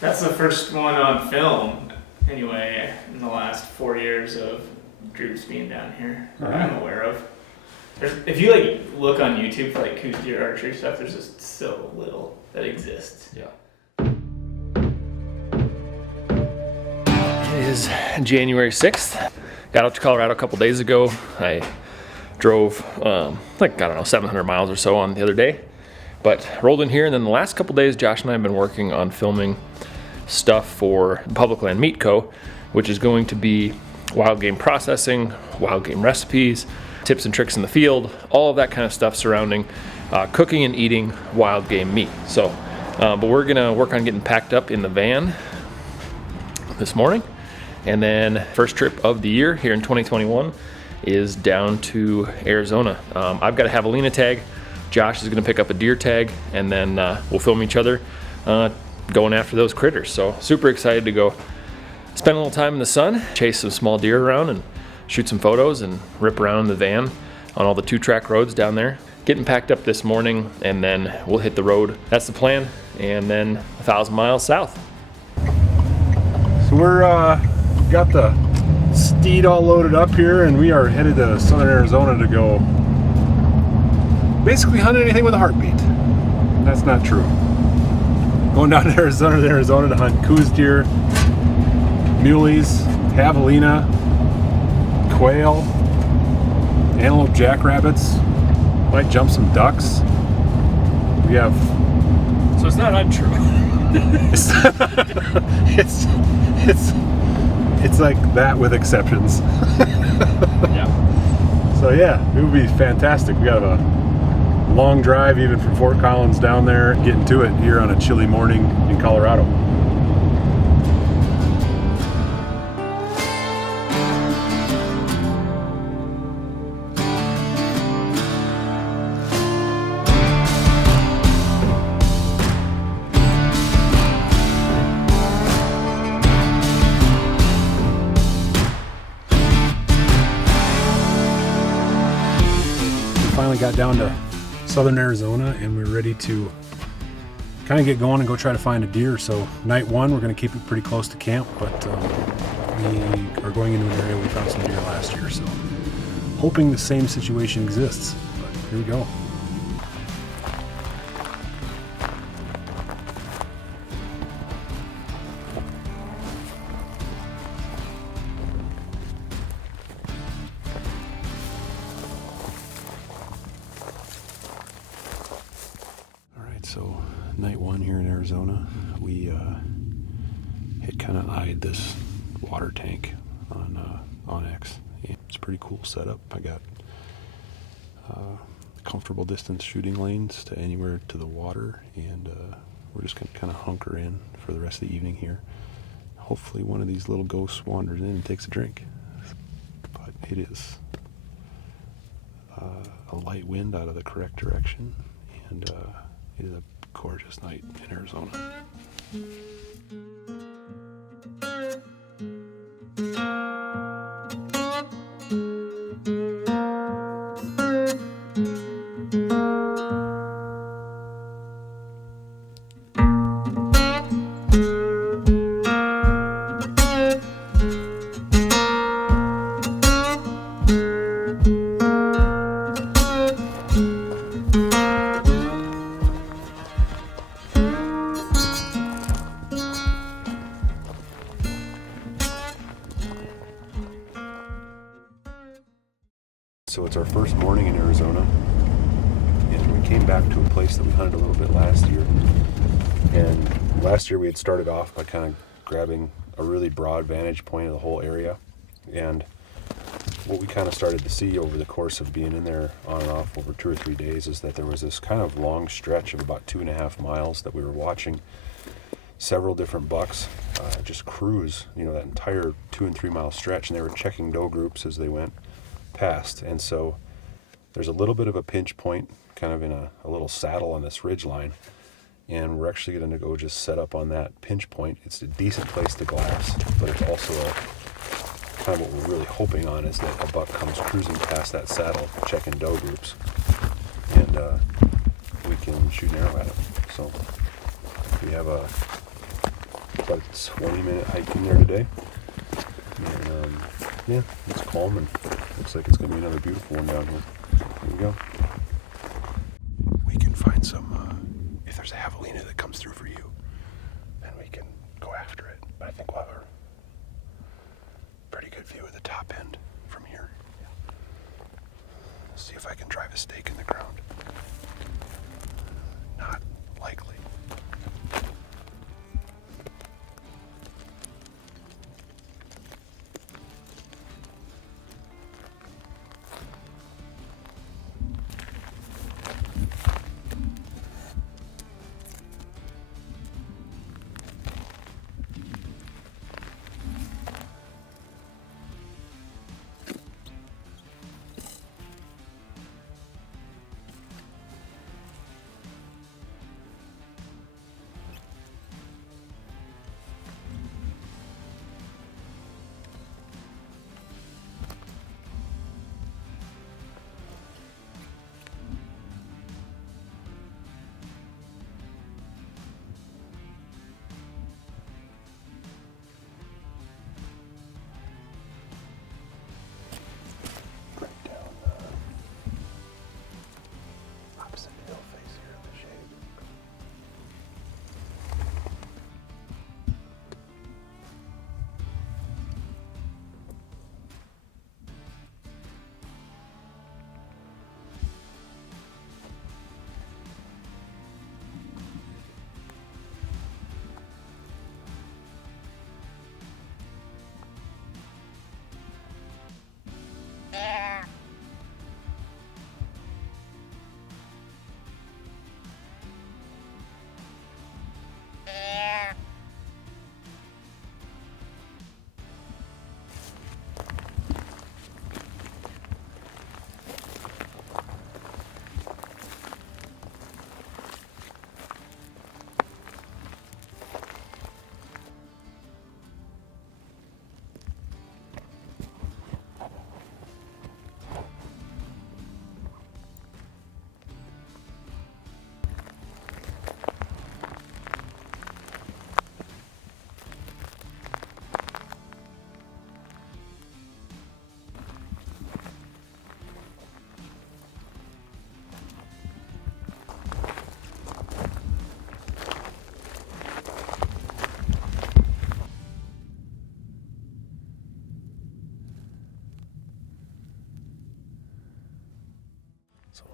That's the first one on film, anyway, in the last 4 years of droops being down here that I'm aware of. If you like look on YouTube for like Coues deer archery stuff, there's just so little that exists. Yeah. It is January 6th. Got out to Colorado a couple days ago. I drove 700 miles or so on the other day, but rolled in here. And then the last couple days, Josh and I have been working on filming stuff for Public Land Meat Co., which is going to be wild game processing, wild game recipes, tips and tricks in the field, all of that kind of stuff surrounding cooking and eating wild game meat. So, but we're gonna work on getting packed up in the van this morning. And then first trip of the year here in 2021 is down to Arizona. I've got a javelina tag. Josh is gonna pick up a deer tag, and then we'll film each other going after those critters. So super excited to go spend a little time in the sun, chase some small deer around and shoot some photos and rip around in the van on all the 2-track roads down there. Getting packed up this morning, and then we'll hit the road. That's the plan, and then 1,000 miles south. So we're got the steed all loaded up here, and we are headed to southern Arizona to go basically hunt anything with a heartbeat. That's not true. Going down to Arizona to hunt Coues deer, muleys, javelina, quail, antelope jackrabbits, might jump some ducks. We have... So it's not untrue. it's like that with exceptions. Yeah. So yeah, it would be fantastic. We got a long drive even from Fort Collins down there, getting to it here on a chilly morning in Colorado. Finally got down to southern Arizona, and we're ready to kind of get going and go try to find a deer. So night one, we're going to keep it pretty close to camp, but we are going into an area we found some deer last year, so hoping the same situation exists. But here we go. So night one here in Arizona, we had kind of eyed this water tank on X. It's a pretty cool setup. I got comfortable distance shooting lanes to anywhere to the water, and we're just gonna kind of hunker in for the rest of the evening here. Hopefully one of these little ghosts wanders in and takes a drink. But it is a light wind out of the correct direction, and it is a gorgeous night in Arizona. So it's our first morning in Arizona, and we came back to a place that we hunted a little bit last year. And last year we had started off by kind of grabbing a really broad vantage point of the whole area. And what we kind of started to see over the course of being in there on and off over 2 or 3 days is that there was this kind of long stretch of about 2.5 miles that we were watching several different bucks just cruise, that entire 2 and 3 mile stretch, and they were checking doe groups as they went past. And so there's a little bit of a pinch point kind of in a little saddle on this ridge line, and we're actually going to go just set up on that pinch point. It's a decent place to glass, but it's also kind of what we're really hoping on is that a buck comes cruising past that saddle checking doe groups, and we can shoot an arrow at him. So we have a about a 20-minute hike in there today. And yeah, it's calm and looks like it's going to be another beautiful one down here. Here we go. We can find some, if there's a javelina that comes through for you, then we can go after it. But I think we'll have a pretty good view of the top end from here. See if I can drive a stake in the ground. Not likely.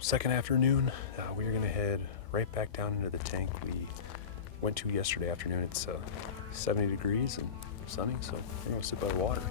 Second afternoon, we're going to head right back down into the tank we went to yesterday afternoon. It's 70 degrees and sunny, so we're going to sit by the water.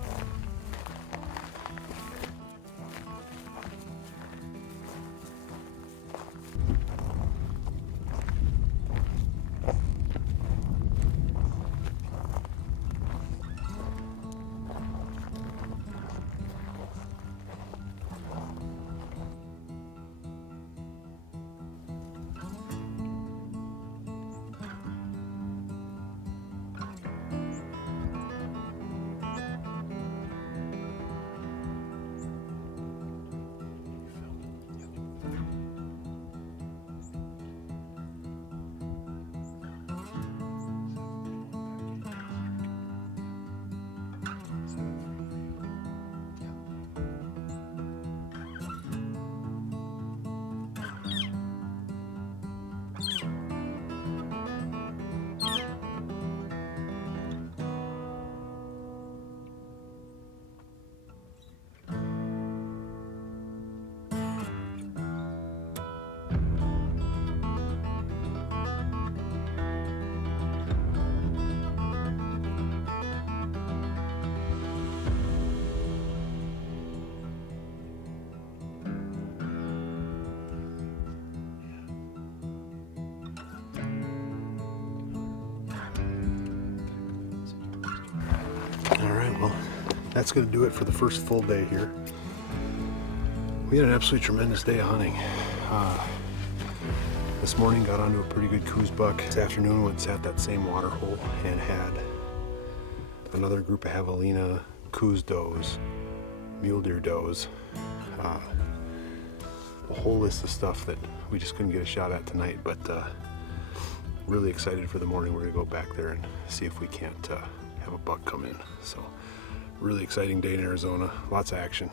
That's going to do it for the first full day here. We had an absolutely tremendous day of hunting. This morning got onto a pretty good Coues buck. This afternoon went and sat that same water hole and had another group of javelina, Coues does, mule deer does, a whole list of stuff that we just couldn't get a shot at tonight, but really excited for the morning. We're gonna go back there and see if we can't have a buck come in. So really exciting day in Arizona, lots of action,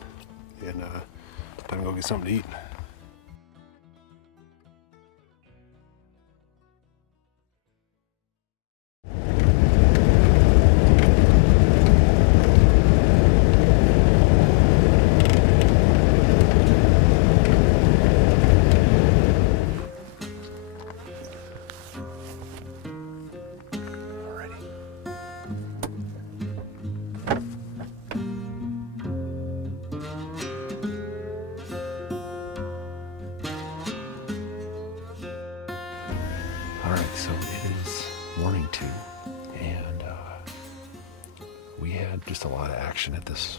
and time to go get something to eat. Alright, so it is morning 2, and we had just a lot of action at this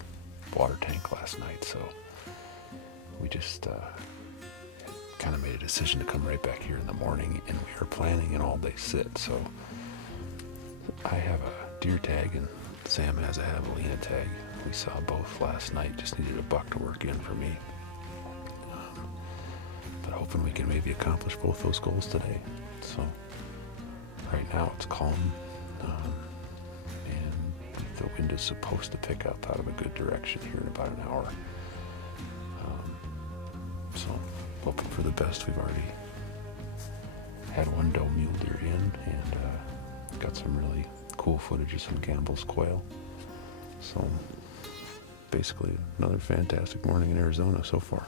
water tank last night, so we just kind of made a decision to come right back here in the morning, and we are planning an all-day sit. So I have a deer tag and Sam has a javelina tag. We saw both last night, just needed a buck to work in for me. But hoping we can maybe accomplish both those goals today. So right now it's calm, and the wind is supposed to pick up out of a good direction here in about an hour. So hoping for the best. We've already had one doe mule deer in, and got some really cool footage of some Gambel's quail. So basically another fantastic morning in Arizona so far.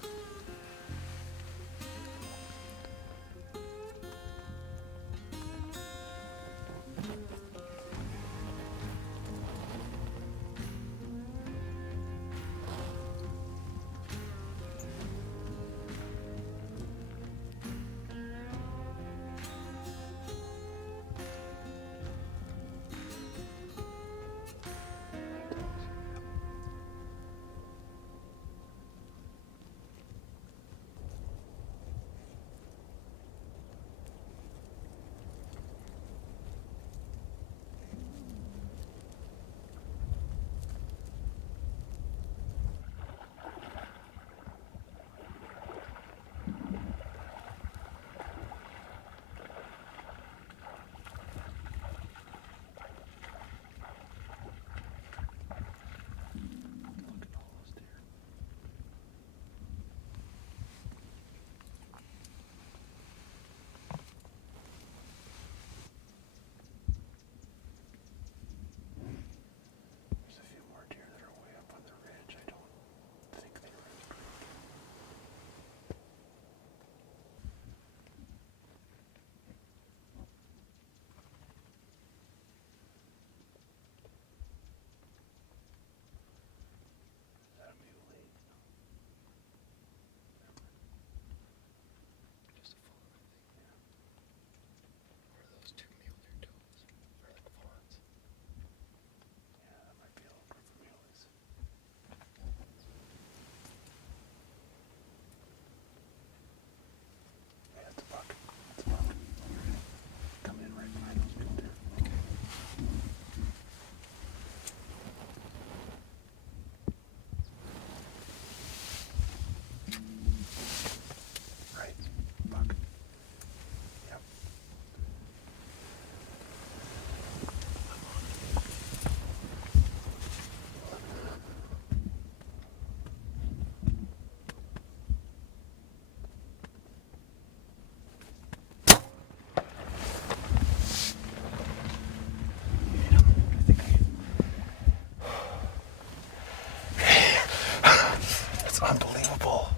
Unbelievable.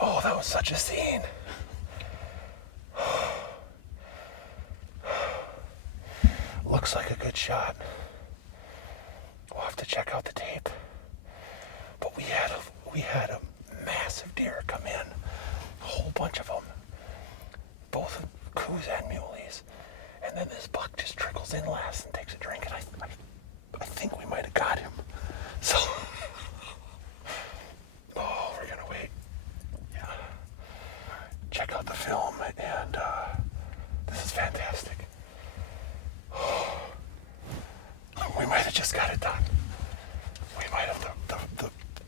Oh, that was such a scene. Looks like a good shot. We'll have to check out the tape. But we had a massive deer come in. A whole bunch of them. Both coos and muleys. And then this buck just trickles in last and takes a drink, and I think we might have got him. So check out the film, and this is fantastic. We might have just got it done. We might have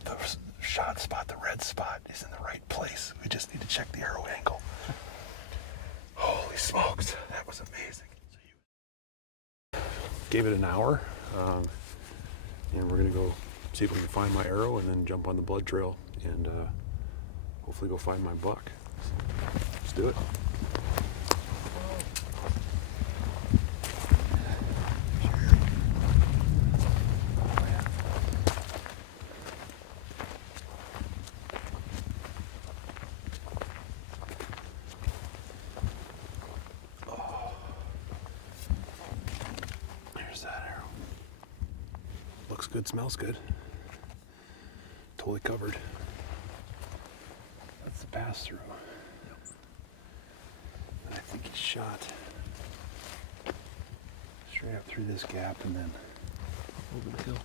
the shot spot, the red spot is in the right place. We just need to check the arrow angle. Holy smokes, that was amazing. gave it an hour, and we're gonna go see if we can find my arrow and then jump on the blood trail and hopefully go find my buck. So, let's do it. Looks good, smells good. Totally covered. That's the pass through. I think he shot straight up through this gap and then Over the hill.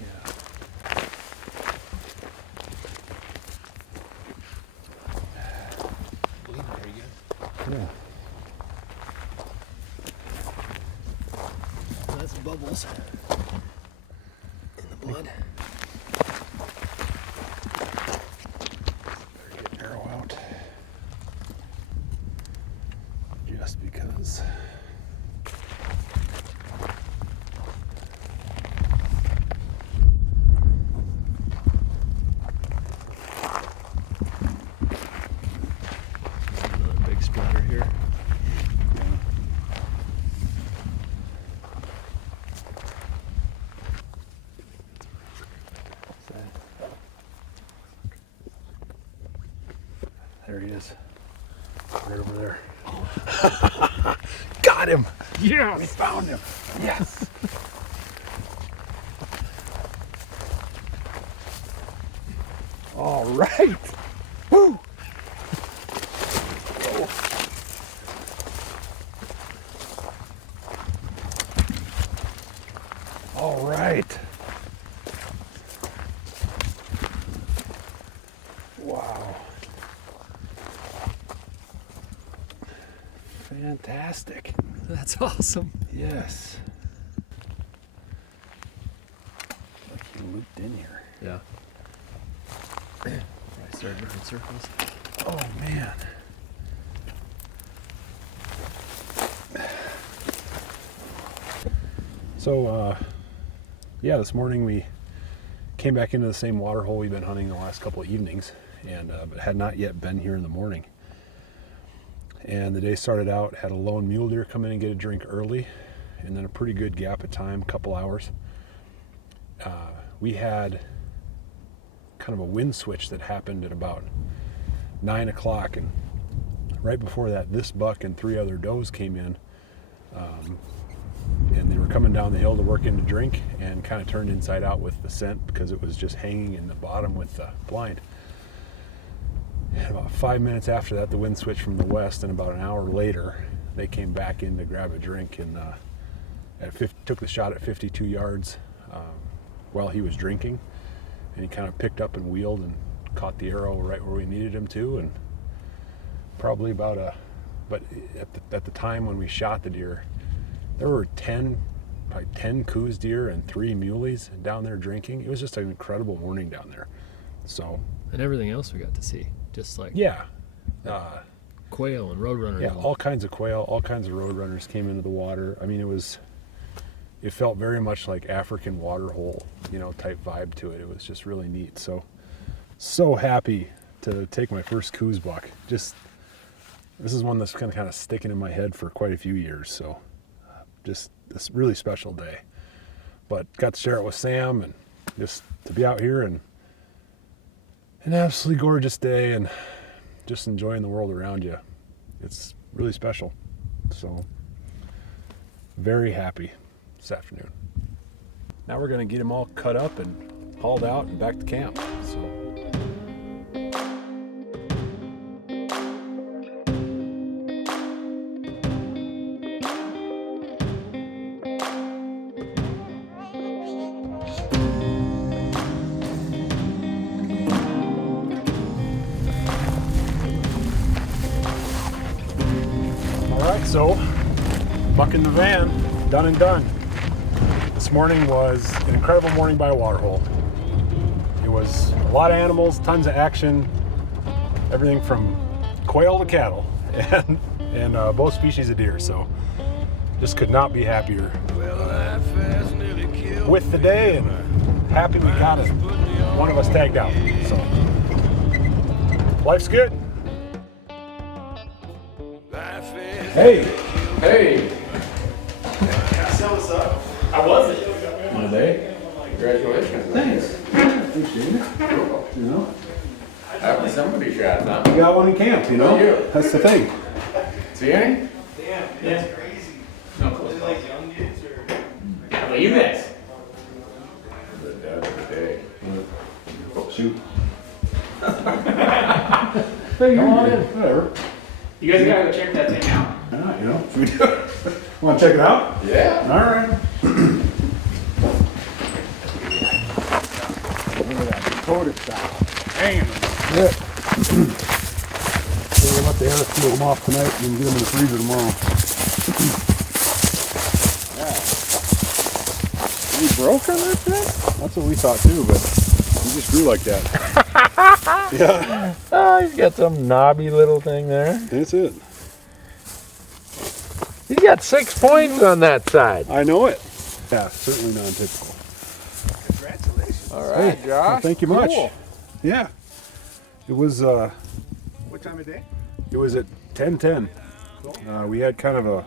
yeah. Bleeding pretty good. Yeah. That's bubbles in the blood. Better get arrow out. Just because. Another big splatter here. There he is. Right over there. Got him! Yeah. We found him! Yes! All right! Woo! All right! Wow. Fantastic. That's awesome. Yes. Like he looped in here. Yeah. Probably started running circles. Oh man. So yeah, this morning we came back into the same water hole we've been hunting the last couple of evenings, and but had not yet been here in the morning. And the day started out, had a lone mule deer come in and get a drink early, and then a pretty good gap of time, couple hours. We had kind of a wind switch that happened at about 9 o'clock, and right before that, this buck and 3 other does came in, and they were coming down the hill to work in to drink, and kind of turned inside out with the scent because it was just hanging in the bottom with the blind. And about 5 minutes after that, the wind switched from the west, and about an hour later, they came back in to grab a drink, and took the shot at 52 yards while he was drinking, and he kind of picked up and wheeled and caught the arrow right where we needed him to, and probably but at the time when we shot the deer, there were probably 10 Coues deer and 3 muleys down there drinking. It was just an incredible morning down there. So. And everything else we got to see, just like Yeah. quail and roadrunners. Yeah, all kinds of quail, all kinds of roadrunners came into the water. I mean, it felt very much like African water hole, type vibe to it. It was just really neat. So happy to take my first Coues buck. This is one that's kind of sticking in my head for quite a few years. So just this really special day. But got to share it with Sam, and just to be out here and an absolutely gorgeous day and just enjoying the world around you. It's really special. So very happy this afternoon. Now we're going to get him all cut up and hauled out and back to camp. So. So, buck in the van, done and done. This morning was an incredible morning by a water hole. It was a lot of animals, tons of action, everything from quail to cattle, and both species of deer. So, just could not be happier. with the day and happy we got it. One of us tagged out. So life's good. Hey. Hey. So what's up? How was it? Today. Congratulations. Thanks. Thanks, Jamie. You know, Having somebody shot, huh? we got one in camp, you know? Yeah. That's the thing. See any? Damn, that's crazy. No, cool. Is it like young dudes or? How about you guys? The dad of the day. Oh, shoot. Come on in. Whatever. You guys gotta go check that thing out. Yeah, you know, should we do it? Want to check it out? Yeah. All right. Look at that Dakota style. Damn. Yeah. So we'll let the air seal them off tonight and get them in the freezer tomorrow. You broke on that thing? That's what we thought too, but he just grew like that. Yeah. Oh, he's got some knobby little thing there. That's it. He's got 6 points on that side. I know it. Yeah, certainly non-typical. Congratulations. All right, Hey, Josh. well, thank you much. Cool. Yeah. It was What time of day? it was at 10:10. We had kind of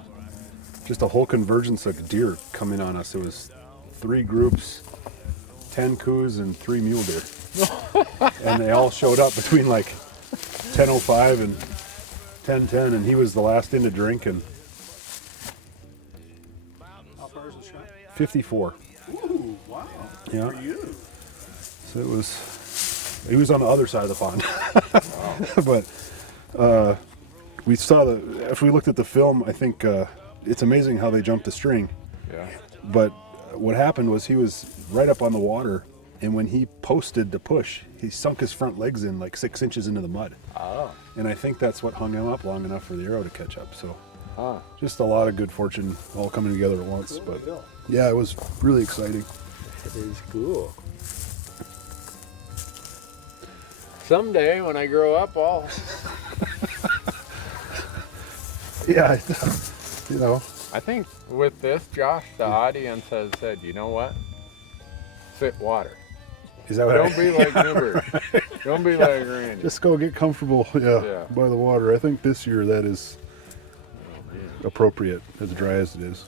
just a whole convergence of deer coming on us. It was 3 groups, 10 coues and 3 mule deer. And they all showed up between like 10:05 and 10:10, and he was the last in to drink. And How far is the shot? 54. Ooh, wow. Yeah. For you. So he was on the other side of the pond. But we saw after we looked at the film, I think it's amazing how they jumped the string. Yeah. But what happened was he was right up on the water, and when he posted to push, he sunk his front legs in like 6 inches into the mud. Oh. And I think that's what hung him up long enough for the arrow to catch up. So Huh. just a lot of good fortune all coming together at once. But yeah, it was really exciting. It is cool. Someday when I grow up, I'll. Yeah, you know. I think with this, Josh, the audience has said, you know what? Fit water. Is that what Don't be like Newberg. Don't be like Randy. Just go get comfortable, Yeah. by the water. I think this year that is appropriate, as dry as it is.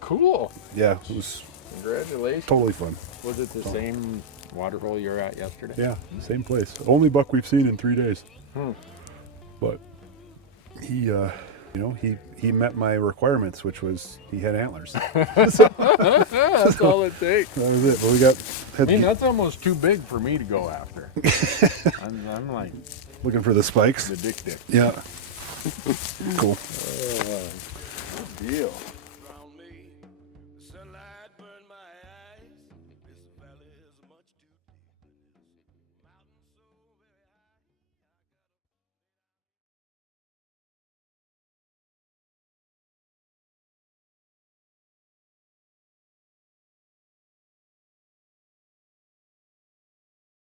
Cool. Yeah, it was Congratulations. totally fun. Was it the same water hole you were at yesterday? Yeah, same place. Only buck we've seen in 3 days. Hmm. But he, he met my requirements, which was he had antlers. That's all it takes. That was it. But we got I mean, that's almost too big for me to go after. I'm like looking for the spikes. the dick. Yeah. Cool. Good deal.